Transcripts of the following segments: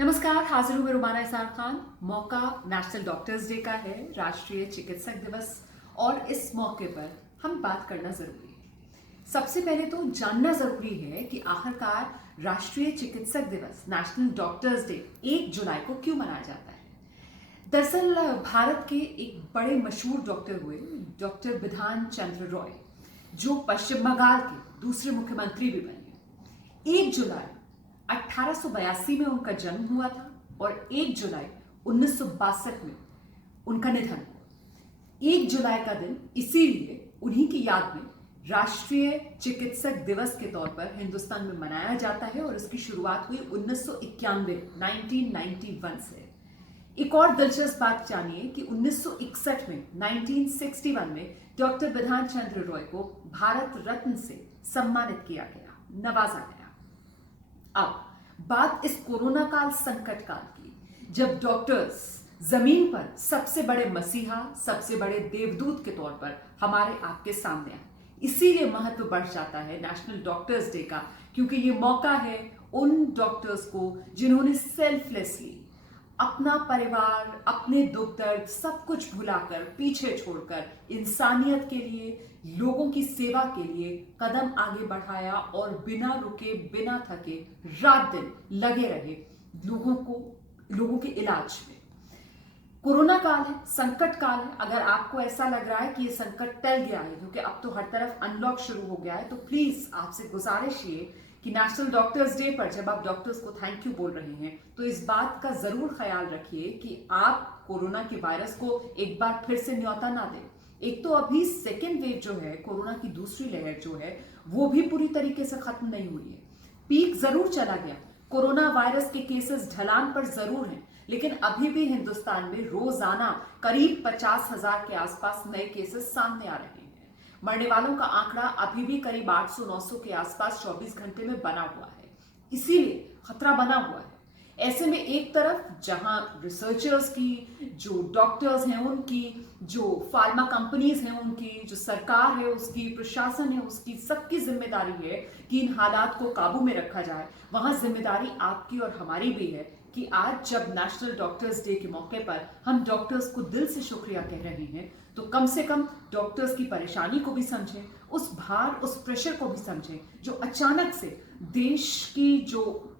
नमस्कार, हाजिर हूं मैं रुमाना इसार खान। मौका नेशनल डॉक्टर्स डे का है, राष्ट्रीय चिकित्सक दिवस, और इस मौके पर हम बात करना जरूरी है। सबसे पहले तो जानना जरूरी है कि आखिरकार राष्ट्रीय चिकित्सक दिवस, नेशनल डॉक्टर्स डे 1 जुलाई को क्यों मनाया जाता है। दरअसल भारत के एक बड़े मशहूर डॉक्टर हुए डॉक्टर बिधान चंद्र रॉय, जो पश्चिम बंगाल के दूसरे मुख्यमंत्री भी बने। 1 जुलाई 1882 में उनका जन्म हुआ था और 1 जुलाई 1962 में उनका निधन हुआ। 1 जुलाई का दिन इसीलिए उन्हीं की याद में राष्ट्रीय चिकित्सक दिवस के तौर पर हिंदुस्तान में मनाया जाता है और इसकी शुरुआत हुई 1991 से। एक और दिलचस्प बात जानिए कि 1961 में 1961 में डॉक्टर बिधान चंद्र रॉय को भारत रत्न से सम्मानित किया गया, नवाजा गया। अब बात इस कोरोना काल संकट काल की, जब डॉक्टर्स जमीन पर सबसे बड़े मसीहा, सबसे बड़े देवदूत के तौर पर हमारे आपके सामने आए। इसीलिए महत्व बढ़ जाता है नेशनल डॉक्टर्स डे का, क्योंकि ये मौका है उन डॉक्टर्स को जिन्होंने सेल्फलेसली अपना परिवार, अपने दुख दर्द सब कुछ भुलाकर, पीछे छोड़कर इंसानियत के लिए, लोगों की सेवा के लिए कदम आगे बढ़ाया और बिना रुके, बिना थके रात दिन लगे रहे लोगों के इलाज में। कोरोना काल है, संकट काल है। अगर आपको ऐसा लग रहा है कि ये संकट टल गया है क्योंकि अब तो हर तरफ अनलॉक शुरू हो गया है, तो प्लीज आपसे गुजारिश ये कि नेशनल डॉक्टर्स डे पर जब आप डॉक्टर्स को थैंक यू बोल रहे हैं तो इस बात का जरूर ख्याल रखिए कि आप कोरोना के वायरस को एक बार फिर से न्योता ना दें। एक तो अभी सेकेंड वेव जो है, कोरोना की दूसरी लहर जो है, वो भी पूरी तरीके से खत्म नहीं हुई है। पीक जरूर चला गया, कोरोना वायरस के केसेस ढलान पर जरूर हैं, लेकिन अभी भी हिंदुस्तान में रोजाना करीब 50,000 के आसपास नए केसेस सामने आ रहे हैं। मरने वालों का आंकड़ा अभी भी करीब 800-900 के आसपास 24 घंटे में बना हुआ है। इसीलिए खतरा बना हुआ है। ऐसे में एक तरफ जहां रिसर्चर्स की, जो डॉक्टर्स हैं उनकी, जो फार्मा कंपनीज हैं उनकी, जो सरकार है उसकी, प्रशासन है उसकी, सबकी जिम्मेदारी है कि इन हालात को काबू में रखा जाए, वहां जिम्मेदारी आपकी और हमारी भी है कि आज जब नेशनल डॉक्टर्स डे के मौके पर हम डॉक्टर्स को दिल से शुक्रिया कह रहे हैं, तो कम से कम डॉक्टर्स की परेशानी को भी समझें, उस भार, उस प्रेशर को भी समझें जो अचानक से देश की जो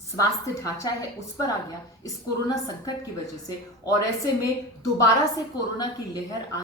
स्वास्थ्य ढांचा है उस पर आ गया इस कोरोना संकट की वजह से। और ऐसे में दोबारा से कोरोना की लहर